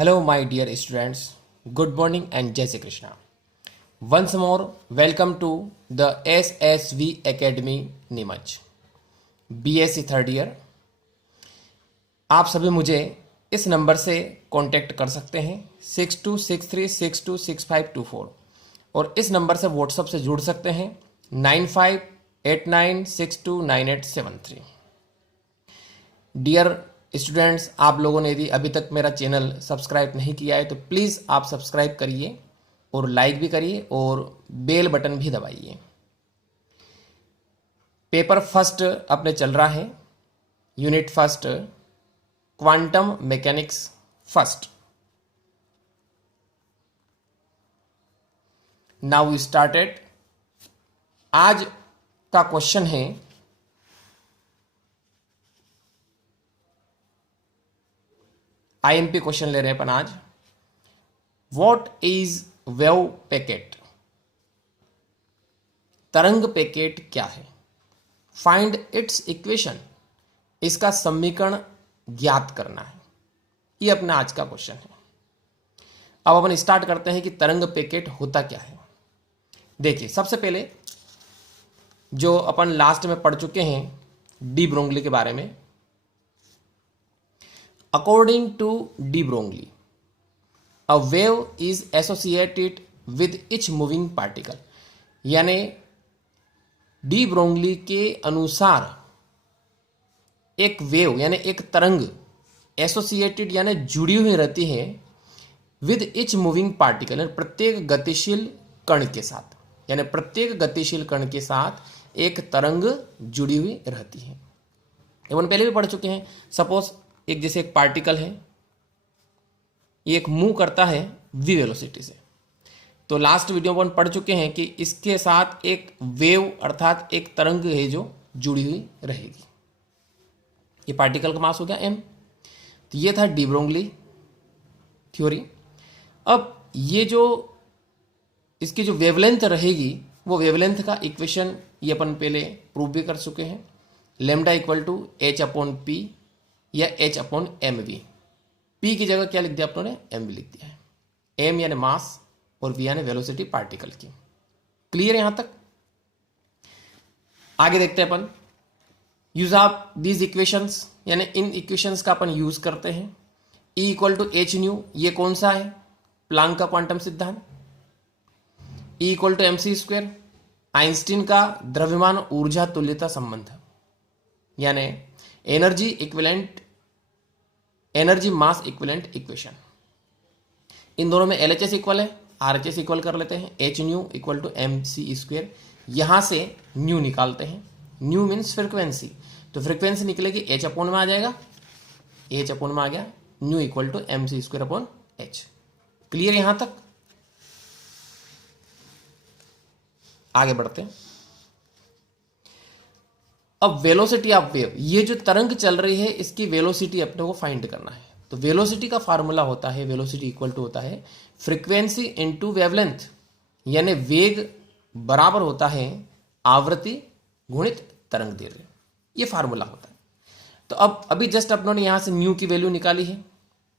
Hello, my dear students. Good morning and Jai Shri Krishna. Once more, welcome to the SSV Academy Neemuch BSc third year. आप सभी मुझे इस number से contact कर सकते हैं 6263626524 और इस नंबर से व्हाट्सएप से जुड़ सकते हैं 9589629873। डियर स्टूडेंट्स, आप लोगों ने यदि अभी तक मेरा चैनल सब्सक्राइब नहीं किया है तो प्लीज़ आप सब्सक्राइब करिए और लाइक भी करिए और बेल बटन भी दबाइए। पेपर फर्स्ट अपने चल रहा है, unit first quantum mechanics first. Now we started. आज का क्वेश्चन है आईएमपी क्वेश्चन ले रहे हैं अपन आज। What is wave packet? तरंग पैकेट क्या है? फाइंड इट्स इक्वेशन, इसका समीकरण ज्ञात करना है। ये अपना आज का क्वेश्चन है। अब अपन स्टार्ट करते हैं कि तरंग पैकेट होता क्या है। देखिए, सबसे पहले जो अपन लास्ट में पढ़ चुके हैं डी ब्रोगली के बारे में। According to de Broglie, a wave is associated with each moving particle। यानी डी ब्रोगली के अनुसार एक वेव यानी एक तरंग एसोसिएटेड यानी जुड़ी हुई रहती है विद इच मूविंग पार्टिकल, प्रत्येक गतिशील कण के साथ। यानी प्रत्येक गतिशील कण के साथ एक तरंग जुड़ी हुई रहती है। अपन पहले भी पढ़ चुके हैं। सपोज एक जैसे एक पार्टिकल है, ये एक मूव करता है v वेलोसिटी से, तो लास्ट वीडियो में पढ़ चुके हैं कि इसके साथ एक वेव अर्थात एक तरंग है जो जुड़ी हुई रहेगी। ये पार्टिकल का मास हो गया m। तो ये था डी ब्रोगली थ्योरी। अब ये जो इसकी जो वेवलेंथ रहेगी वो वेवलेंथ का इक्वेशन ये अपन पहले प्रूव भी कर चुके हैं। लेमडा इक्वल टू h/p या h/mv। p की जगह क्या लिख दिया अपनों ने? m लिख दिया है। m यानी मास और v यानी वेलोसिटी पार्टिकल की। क्लियर है यहां तक? आगे देखते हैं अपन। यूज ऑफ दीज इक्वेशंस, यानी इन इक्वेशंस का अपन यूज करते हैं। E equal to h nu, ये कौन सा है? प्लांक का क्वांटम सिद्धांत। E equal to mc square, Einstein का द्रव्यमान ऊर्जा तुल्यता संबंध, यानी एनर्जी मास इक्विवेलेंट इक्वेशन। इन दोनों में LHS इक्वल है, RHS इक्वल कर लेते हैं। h nu equal to mc square, यहां से न्यू निकालते हैं। न्यू मीन्स फ्रीक्वेंसी, तो फ्रीक्वेंसी निकलेगी h अपॉन में आ जाएगा, h अपॉन में आ गया, nu equal to mc square upon h। Clear यहां तक? आगे बढ़ते हैं। अब वेलोसिटी ऑफ वेव, ये जो तरंग चल रही है इसकी वेलोसिटी अपने को फाइंड करना है। तो वेलोसिटी का फार्मूला होता है, वेलोसिटी इक्वल टू होता है फ्रीक्वेंसी इनटू वेवलेंथ, यानी वेग बराबर होता है आवृत्ति गुणित तरंग दैर्घ्य। ये फार्मूला होता है। तो अब अभी जस्ट अपनों ने यहां से न्यू की वैल्यू निकाली है।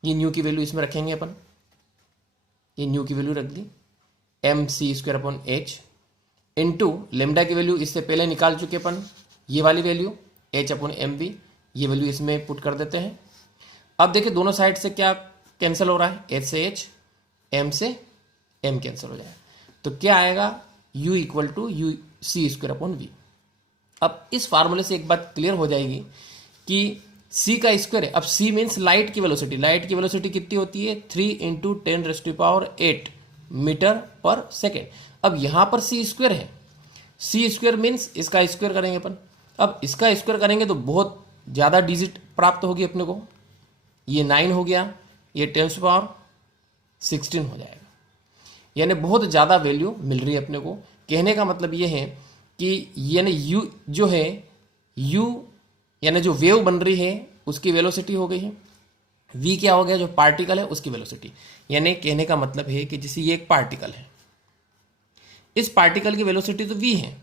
ये न्यू की वैल्यू इसमें रखेंगे अपन। ये न्यू की वैल्यू रख दी mc square upon h into lambda की वैल्यू इससे पहले निकाल चुके अपन, ये वाली वैल्यू h अपॉन mv, ये वैल्यू इसमें पुट कर देते हैं। अब देखिए दोनों साइड से क्या कैंसिल हो रहा है? h से h, m से m कैंसिल हो जाएगा। तो क्या आएगा? u equal to u c square upon v। अब इस फार्मूले से एक बात क्लियर हो जाएगी कि c का स्क्वायर है। अब c मीन्स लाइट की वेलोसिटी। लाइट की वेलोसिटी कितनी होती है? 3 × 10⁸ मीटर पर सेकेंड। अब यहां पर c स्क्वायर है, c स्क्वायर मीन्स इसका स्क्वायर करेंगे अपन। अब इसका स्क्वायर करेंगे तो बहुत ज़्यादा डिजिट प्राप्त होगी अपने को। ये 9 हो गया, ये 10⁻16 हो जाएगा, यानी बहुत ज़्यादा वैल्यू मिल रही है अपने को। कहने का मतलब ये है कि यानी u जो है, u यानी जो वेव बन रही है उसकी वेलोसिटी हो गई है, v क्या हो गया? जो पार्टिकल है उसकी वेलोसिटी। यानी कहने का मतलब है कि जैसे ये एक पार्टिकल है, इस पार्टिकल की वेलोसिटी तो v है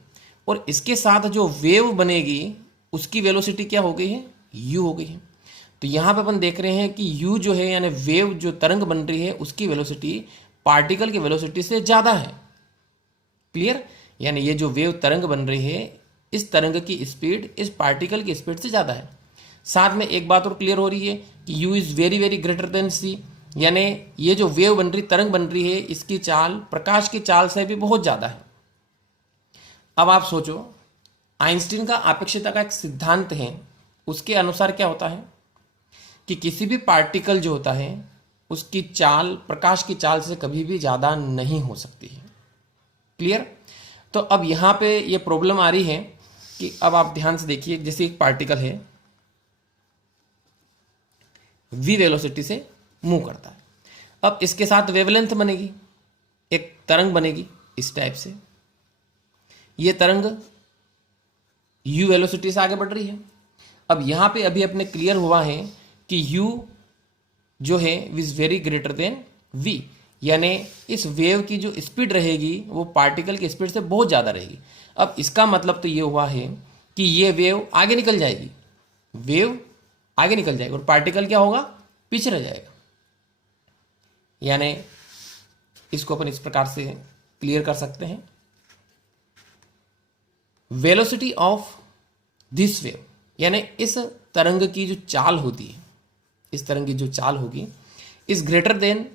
और इसके साथ जो वेव बनेगी उसकी वेलोसिटी क्या हो गई है? u हो गई है। तो यहां पे अपन देख रहे हैं कि u जो है यानी वेव जो तरंग बन रही है उसकी वेलोसिटी पार्टिकल की वेलोसिटी से ज़्यादा है। क्लियर? यानी ये जो वेव तरंग बन रही है इस तरंग की स्पीड इस पार्टिकल की स्पीड से ज़्यादा है। साथ में एक बात और क्लियर हो रही है कि u is very very greater than c, यानी ये जो वेव बन रही तरंग बन रही है इसकी चाल प्रकाश की चाल से भी बहुत ज़्यादा है। अब आप सोचो, आइंस्टीन का आपेक्षिकता का एक सिद्धांत है, उसके अनुसार क्या होता है कि किसी भी पार्टिकल जो होता है उसकी चाल प्रकाश की चाल से कभी भी ज़्यादा नहीं हो सकती है। क्लियर? तो अब यहाँ पे ये प्रॉब्लम आ रही है कि अब आप ध्यान से देखिए, जैसे एक पार्टिकल है v वेलोसिटी से मूव करता है, अब इसके साथ वेवलेंथ बनेगी, एक तरंग बनेगी इस टाइप से। ये तरंग u वेलोसिटी से आगे बढ़ रही है। अब यहाँ पे अभी अपने क्लियर हुआ है कि u जो है is very greater than v, यानी इस वेव की जो स्पीड रहेगी वो पार्टिकल की स्पीड से बहुत ज़्यादा रहेगी। अब इसका मतलब तो ये हुआ है कि ये वेव आगे निकल जाएगी, वेव आगे निकल जाएगी और पार्टिकल क्या होगा, पीछे रह जाएगा। यानी इसको अपन इस प्रकार से क्लियर कर सकते हैं, वेलोसिटी ऑफ दिस वेव, यानी इस तरंग की जो चाल होती है, इस तरंग की जो चाल होगी is greater than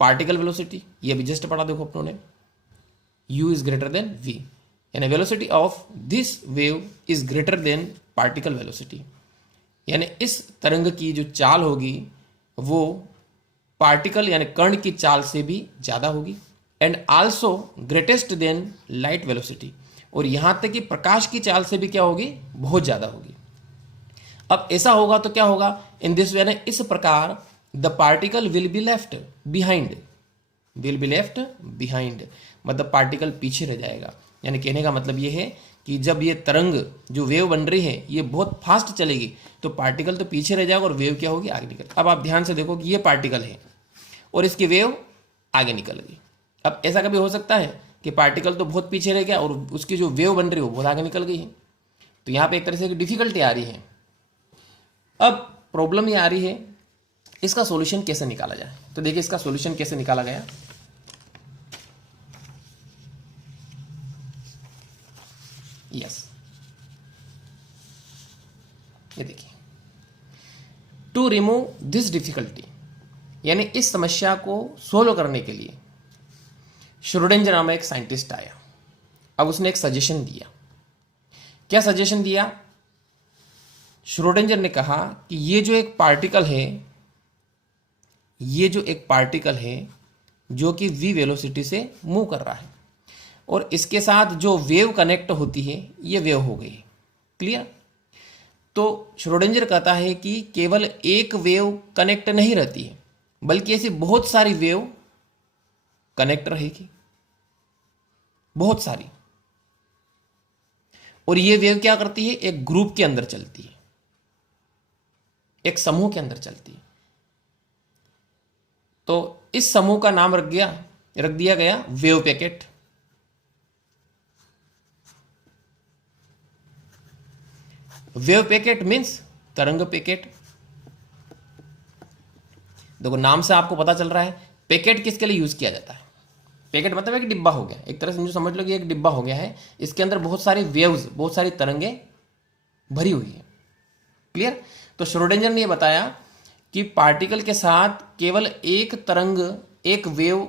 particle velocity. ये अभी जस्ट पढ़ा देखो अपनों ने, u is greater than v, यानी velocity of this wave is greater than particle velocity, यानी इस तरंग की जो चाल होगी वो पार्टिकल यानी कण की चाल से भी ज़्यादा होगी, and also greatest than light velocity, और यहाँ तक कि प्रकाश की चाल से भी क्या होगी, बहुत ज़्यादा होगी। अब ऐसा होगा तो क्या होगा, इन दिस वे, इस प्रकार the particle will be left behind, will be left behind, मतलब पार्टिकल पीछे रह जाएगा। यानी कहने का मतलब ये है कि जब ये तरंग जो वेव बन रही है ये बहुत फास्ट चलेगी तो पार्टिकल तो पीछे रह जाएगा और वेव क्या होगी, आगे निकल। अब आप ध्यान से देखो कि ये पार्टिकल है और इसकी वेव आगे निकल गई। अब ऐसा कभी हो सकता है कि पार्टिकल तो बहुत पीछे रह गया और उसकी जो वेव बन रही है वो बहुत आगे निकल गई है। तो यहाँ पे एक तरह से डिफिकल्टी आ रही है। अब प्रॉब्लम ये आ रही है इसका सॉल्यूशन कैसे निकाला जाए। तो देखिए इसका सॉल्यूशन कैसे निकाला गया। यस, ये देखिए, टू रिमूव दिस डिफिकल्टी, यानी इस समस्या को सोल्व करने के लिए श्रोडिंगर नामक एक साइंटिस्ट आया। अब उसने एक सजेशन दिया। क्या सजेशन दिया? श्रोडिंगर ने कहा कि ये जो एक पार्टिकल है, ये जो एक पार्टिकल है जो कि v वेलोसिटी से मूव कर रहा है और इसके साथ जो वेव कनेक्ट होती है ये वेव हो गई। क्लियर? तो श्रोडिंगर कहता है कि केवल एक वेव कनेक्ट नहीं रहती है बल्कि ऐसी बहुत सारी वेव कनेक्ट रहेगी, बहुत सारी। और ये वेव क्या करती है, एक ग्रुप के अंदर चलती है, एक समूह के अंदर चलती है। तो इस समूह का नाम रख दिया गया wave packet. Wave packet means तरंग पैकेट। देखो नाम से आपको पता चल रहा है पैकेट किसके लिए यूज किया जाता है। पैकेट मतलब एक डिब्बा हो गया, एक तरह से मुझे समझ लो कि एक डिब्बा हो गया है, इसके अंदर बहुत सारी वेव्स, बहुत सारी तरंगे भरी हुई है। क्लियर? तो श्रोडिंगर ने यह बताया कि पार्टिकल के साथ केवल एक तरंग, एक वेव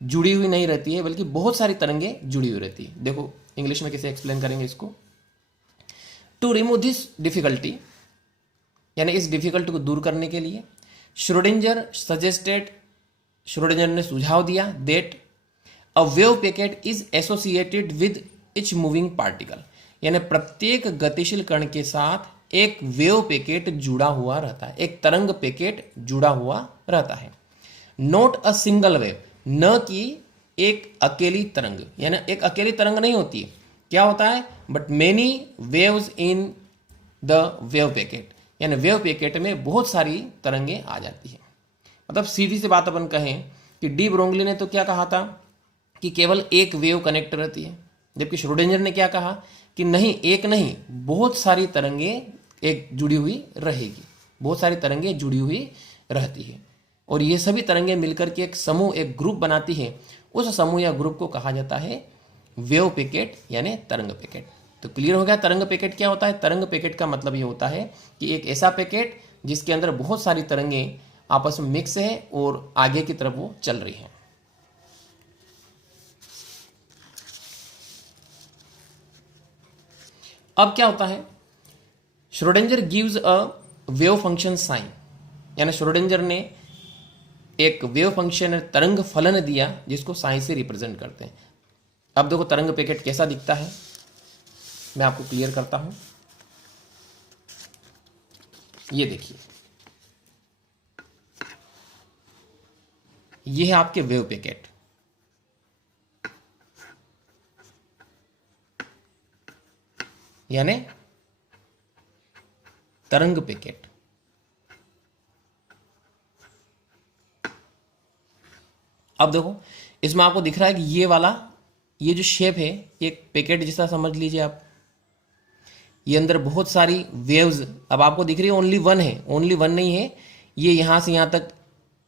जुड़ी हुई नहीं रहती है बल्कि बहुत सारी तरंगे जुड़ी हुई रहती है। देखो इंग्लिश में कैसे एक्सप्लेन करेंगे इसको। टू रिमूव दिस डिफिकल्टी, यानी इस डिफिकल्टी को दूर करने के लिए श्रोडिंगर ने सुझाव दिया that a wave packet is associated with etch moving particle, यानी प्रत्येक गतिशील कण के साथ एक वेव पैकेट जुड़ा हुआ रहता है, एक तरंग पैकेट जुड़ा हुआ रहता है। नॉट अ सिंगल वेव, न कि एक अकेली तरंग, यानी एक अकेली तरंग नहीं होती है। क्या होता है, but many waves in the wave packet, यानी वेव पैकेट में बहुत सारी तरंगे आ जाती है। मतलब सीधी सी बात अपन कहें कि डी ब्रोंगली ने तो क्या कहा था कि केवल एक वेव कनेक्ट रहती है, जबकि श्रोडिंगर ने क्या कहा कि नहीं, एक नहीं, बहुत सारी तरंगे एक जुड़ी हुई रहेगी, बहुत सारी तरंगें जुड़ी हुई रहती है और ये सभी तरंगें मिलकर के एक समूह, एक ग्रुप बनाती है। उस समूह या ग्रुप को कहा जाता है वेव पैकेट यानी तरंग पैकेट। तो क्लियर हो गया तरंग पैकेट क्या होता है। तरंग पैकेट का मतलब ये होता है कि एक ऐसा पैकेट जिसके अंदर बहुत सारी तरंगें आपस में मिक्स है और आगे की तरफ वो चल रही है। अब क्या होता है, Schrodinger gives a wave function sine, यानी श्रोडिंगर ने एक वेव फंक्शन तरंग फलन दिया जिसको साइन से रिप्रेजेंट करते हैं। अब देखो तरंग पैकेट कैसा दिखता है, मैं आपको क्लियर करता हूं। ये देखिए, ये है आपके वेव पैकेट। यानी तरंग पैकेट। अब देखो इसमें आपको दिख रहा है कि ये वाला, ये जो शेप है एक पैकेट जैसा समझ लीजिए आप। ये अंदर बहुत सारी वेव्स अब आपको दिख रही है, ओनली वन है, ओनली वन नहीं है। ये यहां से यहां तक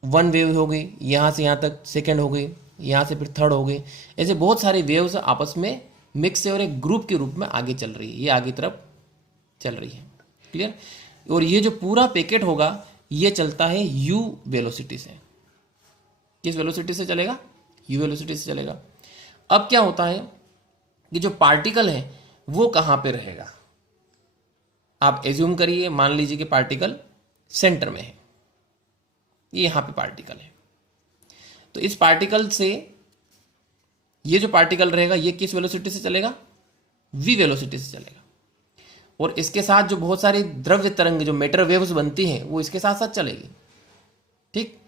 वन वेव हो गई, यहां से यहां तक सेकंड हो गई, यहां से फिर थर्ड हो गई। ऐसे बहुत सारी वेव्स आपस में मिक्स है और एक ग्रुप के रूप में आगे चल रही है, ये आगे तरफ चल रही है। क्लियर। और ये जो पूरा पैकेट होगा ये चलता है यू वेलोसिटी से। किस वेलोसिटी से चलेगा, यू वेलोसिटी से चलेगा। अब क्या होता है कि जो पार्टिकल है वो कहां पे रहेगा, आप एज्यूम करिए, मान लीजिए कि पार्टिकल सेंटर में है, ये यहां पे पार्टिकल है। तो इस पार्टिकल से ये जो पार्टिकल रहेगा ये किस वेलोसिटी से चलेगा, वी वेलोसिटी से चलेगा। और इसके साथ जो बहुत सारी द्रव्य तरंग जो मैटर वेव्स बनती हैं वो इसके साथ साथ चलेगी, ठीक,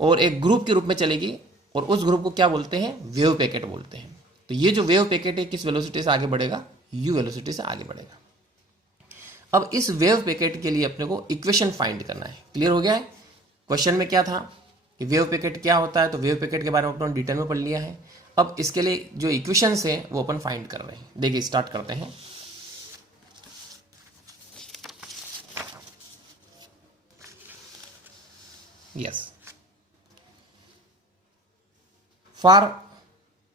और एक ग्रुप के रूप में चलेगी। और उस ग्रुप को क्या बोलते हैं, वेव पैकेट बोलते हैं। तो ये जो वेव पैकेट है किस वेलोसिटी से आगे बढ़ेगा, यू वेलोसिटी से आगे बढ़ेगा। अब इस वेव पैकेट के लिए अपने को इक्वेशन फाइंड करना है। क्लियर हो गया है। क्वेश्चन में क्या था कि वेव पैकेट क्या होता है, तो वेव पैकेट के बारे में अपने डिटेल में पढ़ लिया है। अब इसके लिए जो इक्वेशंस है वो अपन फाइंड कर रहे हैं। देखिए स्टार्ट करते हैं। यस, फॉर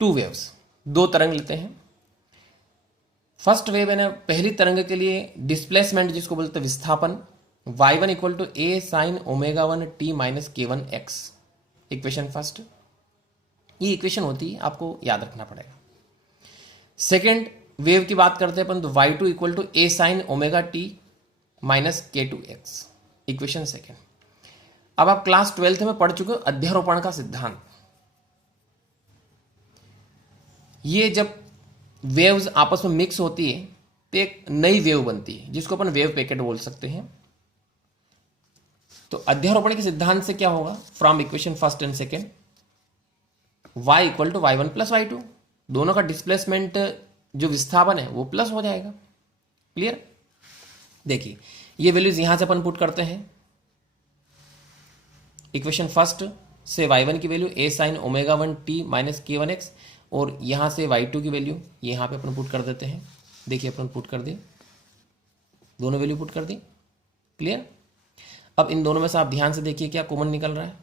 टू वेव्स, दो तरंग लेते हैं। फर्स्ट वेव है ना, पहली तरंग के लिए डिस्प्लेसमेंट जिसको बोलते हैं विस्थापन, y1 equal to a sine omega 1 t minus k 1 x. Equation first, ये इक्वेशन होती है, आपको याद रखना पड़ेगा। सेकेंड वेव की बात करते हैं अपन, तो y2 equal to a sine omega t minus k 2 x. Equation second. अब आप क्लास 12th में पढ़ चुके हो अध्यारोपण का सिद्धांत। ये जब वेव्स आपस में मिक्स होती है तो एक नई वेव बनती है जिसको अपन वेव पैकेट बोल सकते हैं। तो अध्यारोपण के सिद्धांत से क्या होगा, from equation first and second, y equal to y1 plus y2, दोनों का डिस्प्लेसमेंट जो विस्थापन है वो प्लस हो जाएगा। क्लियर। देखिए ये वैल्यूज यहां से अपन पुट करते हैं। इक्वेशन फर्स्ट से y1 की value a sign omega 1 t minus k 1 x, और यहां से y2 की वैल्यू यहां पे अपन पुट कर देते हैं। देखिए अपन पुट कर दी, दोनों वैल्यू पुट कर दी। क्लियर। अब इन दोनों में से आप ध्यान से देखिए क्या कॉमन निकल रहा है,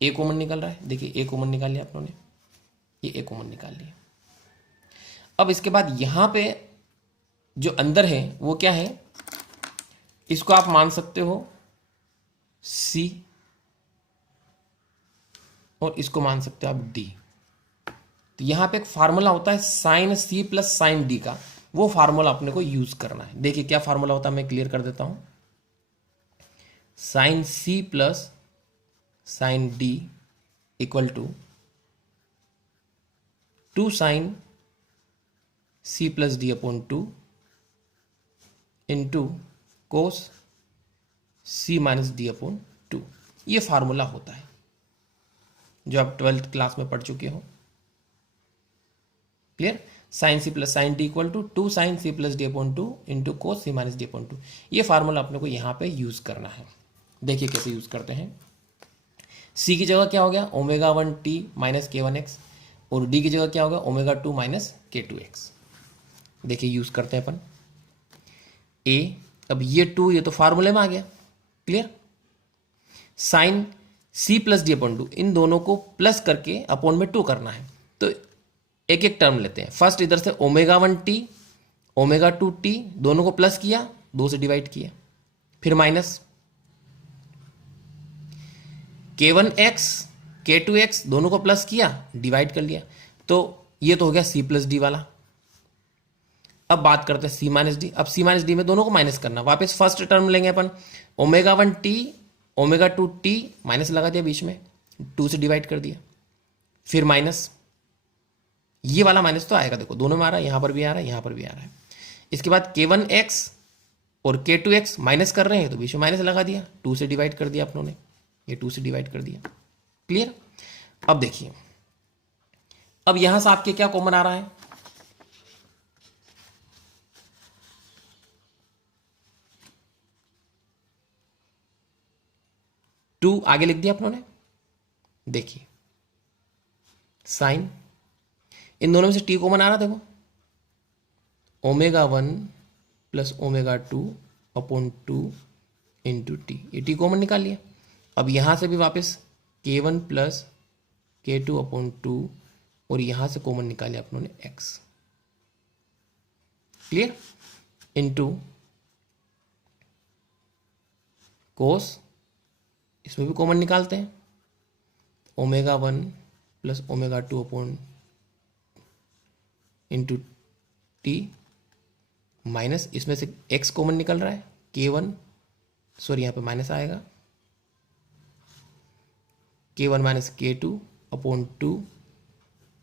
ए कॉमन निकल रहा है। देखिए ए कॉमन निकाल लिया आप लोगों ने, ये ए कॉमन निकाल लिया। अब इसके बाद यहां पे जो अंदर है वो क्या है, इसको आप मान सकते हो सी और इसको मान सकते हो आप डी। तो यहां पे एक फार्मूला होता है sine c plus sine d का, वो फार्मूला अपने को यूज करना है। देखिए क्या फार्मूला होता है, मैं क्लियर कर देता हूं। Sine c plus sine d equal to 2 sine c plus d upon 2 into cos c minus d upon 2। ये फार्मूला होता है जो आप 12th क्लास में पढ़ चुके हो। Clear. Sine c plus sine d equal to 2 sine c plus d upon 2 into cos c minus d upon 2। ये फार्मूला अपने को यहां पे यूज करना है। देखिए कैसे यूज करते हैं। सी की जगह क्या हो गया, omega 1 t minus k 1 x, और डी की जगह क्या होगा, ओमेगा 2 माइनस के 2 एक्स। देखिए यूज करते हैं अपन। ए अब ये 2 ये तो फार्मूले में आ गया, clear. Sine c plus d upon 2, इन दोनों को प्लस करके अपॉन में 2 करना है। तो एक एक टर्म लेते हैं। फर्स्ट इधर से ओमेगा 1t ओमेगा 2t दोनों को प्लस किया, 2 से डिवाइड किया, फिर माइनस k1x k2x दोनों को प्लस किया, डिवाइड कर लिया। तो ये तो हो गया c प्लस डी वाला। अब बात करते हैं c माइनस डी। अब c माइनस डी में दोनों को माइनस करना, वापस फर्स्ट टर्म लेंगे अपन, omega 1t omega 2t minus लगा दिया बीच में, 2 से डिवाइड कर दिया, फिर माइनस, ये वाला माइनस तो आएगा, देखो दोनों में आ रहा है, यहां पर भी आ रहा है, यहां पर भी आ रहा है। इसके बाद k1x और k2x माइनस कर रहे हैं तो बीच में माइनस लगा दिया, 2 से डिवाइड कर दिया अपनों ने, ये 2 से डिवाइड कर दिया, क्लियर। अब देखिए, अब यहां से आपके क्या कॉमन आ रहा है, टू आगे लिख दिया अपनों ने। देखिए साइन, इन दोनों में से टी कॉमन आ रहा, देखो omega 1 plus omega 2 upon 2 into T, ये टी कॉमन निकाल लिया। अब यहां से भी वापस k1 प्लस k2 अपॉन 2 और यहां से कॉमन निकाल लिया अपनों ने x, क्लियर, इंटू कोस, इसमें भी कॉमन निकालते हैं, omega 1 plus omega 2 upon into T minus, इसमें से x कॉमन निकल रहा है, k1 सॉरी यहाँ पे माइनस आएगा, k1 minus k2 upon 2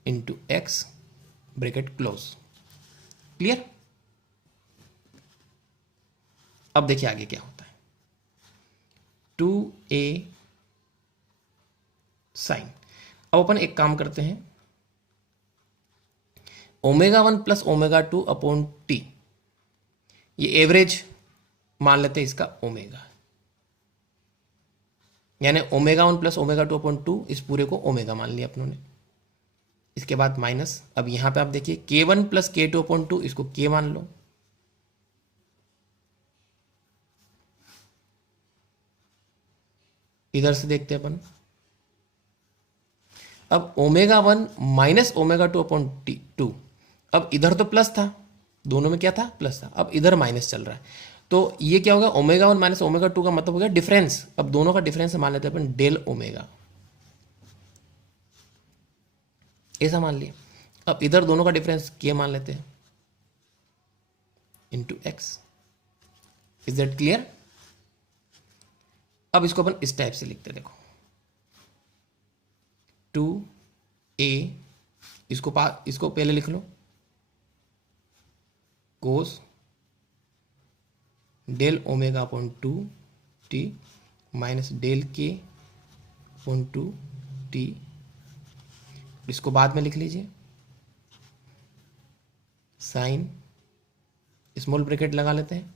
into x bracket close, clear. अब देखिए आगे क्या होता है, 2a साइन। अब अपन एक काम करते हैं, omega 1 plus omega 2 upon T, ये एवरेज मान लेते हैं इसका ओमेगा, यानी ओमेगा 1 प्लस ओमेगा 2 अपॉन 2, इस पूरे को ओमेगा मान लिया अपनों ने। इसके बाद माइनस, अब यहां पे आप देखिए k1 प्लस k2 अपॉन 2, इसको k मान लो, इधर से देखते हैं अपन, अब ओमेगा 1 माइनस ओमेगा 2 अपॉन 2, अब इधर तो प्लस था, दोनों में क्या था, प्लस था, अब इधर माइनस चल रहा है, तो ये क्या होगा, ओमेगा 1 माइनस ओमेगा 2 का मतलब हो गया डिफरेंस। अब दोनों का डिफरेंस मान लेते हैं अपन डेल ओमेगा, ऐसा मान लिया। अब इधर दोनों का डिफरेंस के मान लेते हैं into x, is that clear. अब इसको अपन इस टाइप से लिखते हैं, देखो 2a, इसको पहले लिख लो, cos del omega upon 2t minus del K upon 2t, इसको बाद में लिख लीजिए, साइन स्मॉल ब्रैकेट लगा लेते हैं,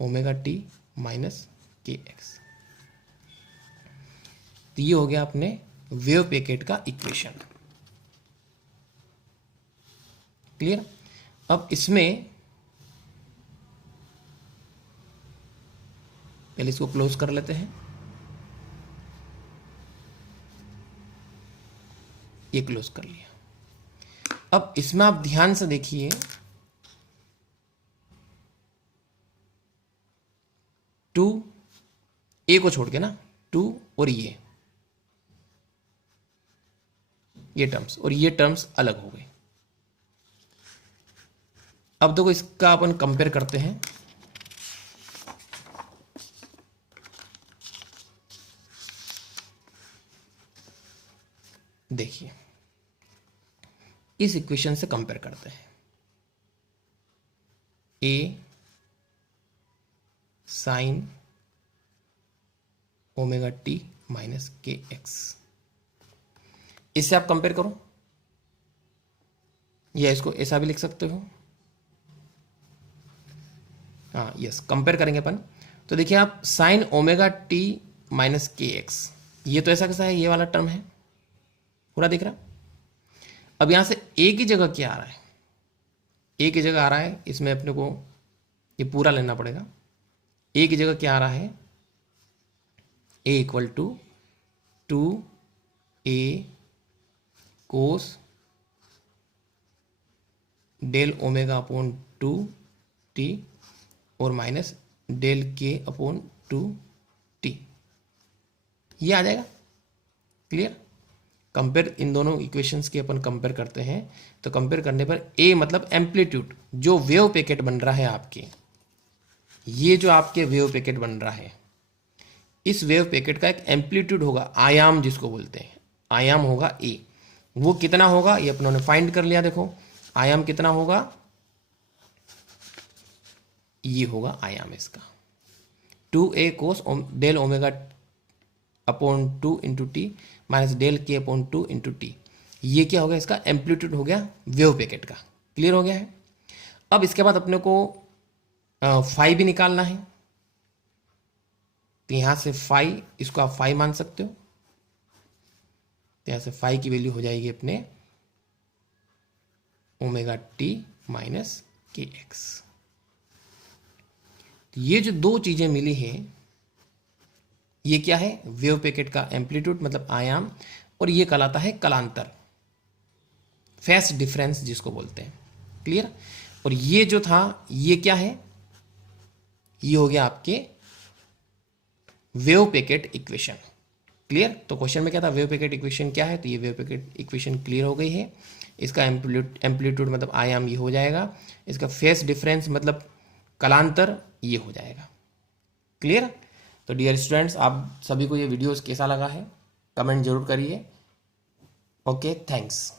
ओमेगा टी माइनस के एक्स। तो ये हो गया अपने वेव पैकेट का इक्वेशन, क्लियर। अब इसमें पहले इसको क्लोज कर लेते हैं, ये क्लोज कर लिया। अब इसमें आप ध्यान से देखिए, 2a को छोड़ के ना, 2 और ये टर्म्स और ये टर्म्स अलग हो गए। अब देखो इसका अपन कंपेयर करते हैं, देखिए इस इक्वेशन से कंपेयर करते हैं, a sign omega t minus के एक्स, इससे आप कंपेयर करो, या इसको ऐसा भी लिख सकते हो, हाँ यस, कंपेयर करेंगे अपन। तो देखिए आप साइन ओमेगा टी माइनस के एक्स, ये तो ऐसा कैसा है, ये वाला टर्म है, पूरा दिख रहा। अब यहां से a की जगह क्या आ रहा है, a की जगह आ रहा है, इसमें अपने को ये पूरा लेना पड़ेगा, ए की जगह क्या आ रहा है, A equal to 2a cos del omega upon 2t और minus del K upon 2t, ये आ जाएगा। क्लियर। कंपेयर इन दोनों इक्वेशंस के अपन कंपेयर करते हैं, तो कंपेयर करने पर ए मतलब एम्पलीट्यूड, जो वेव पैकेट बन रहा है आपके, ये जो आपके वेव पैकेट बन रहा है, इस वेव पैकेट का एक एम्पलीट्यूड होगा, आयाम जिसको बोलते हैं, आयाम होगा ए। वो कितना होगा ये अपनों ने फाइंड कर लिया। देखो आयाम कितना होगा, ये होगा आयाम इसका 2a cos del omega upon 2 into T minus del K upon 2 into T. ये क्या हो गया, इसका एम्पलीट्यूड हो गया वेव पैकेट का। क्लियर हो गया है। अब इसके बाद अपने को फाई भी निकालना है, तो यहां से फाई, इसको आप फाई मान सकते हो, तो यहां से फाई की वैल्यू हो जाएगी अपने ओमेगा टी माइनस के एक्स। ये जो दो चीजें मिली हैं, ये क्या है, वेव पैकेट का एम्पलीट्यूड मतलब आयाम, और ये कहलाता है कलांतर, फेस डिफरेंस जिसको बोलते हैं। क्लियर। और ये जो था ये क्या है, ये हो गया आपके वेव पैकेट इक्वेशन। क्लियर। तो क्वेश्चन में क्या था, वेव पैकेट इक्वेशन क्या है, तो ये वेव पैकेट इक्वेशन क्लियर हो गई है। इसका एम्पलीट्यूड मतलब आयाम ये हो जाएगा, इसका फेस डिफरेंस मतलब कलांतर ये हो जाएगा। क्लियर। तो डियर स्टूडेंट्स, आप सभी को ये वीडियोस कैसा लगा है कमेंट जरूर करिए। Okay, thanks.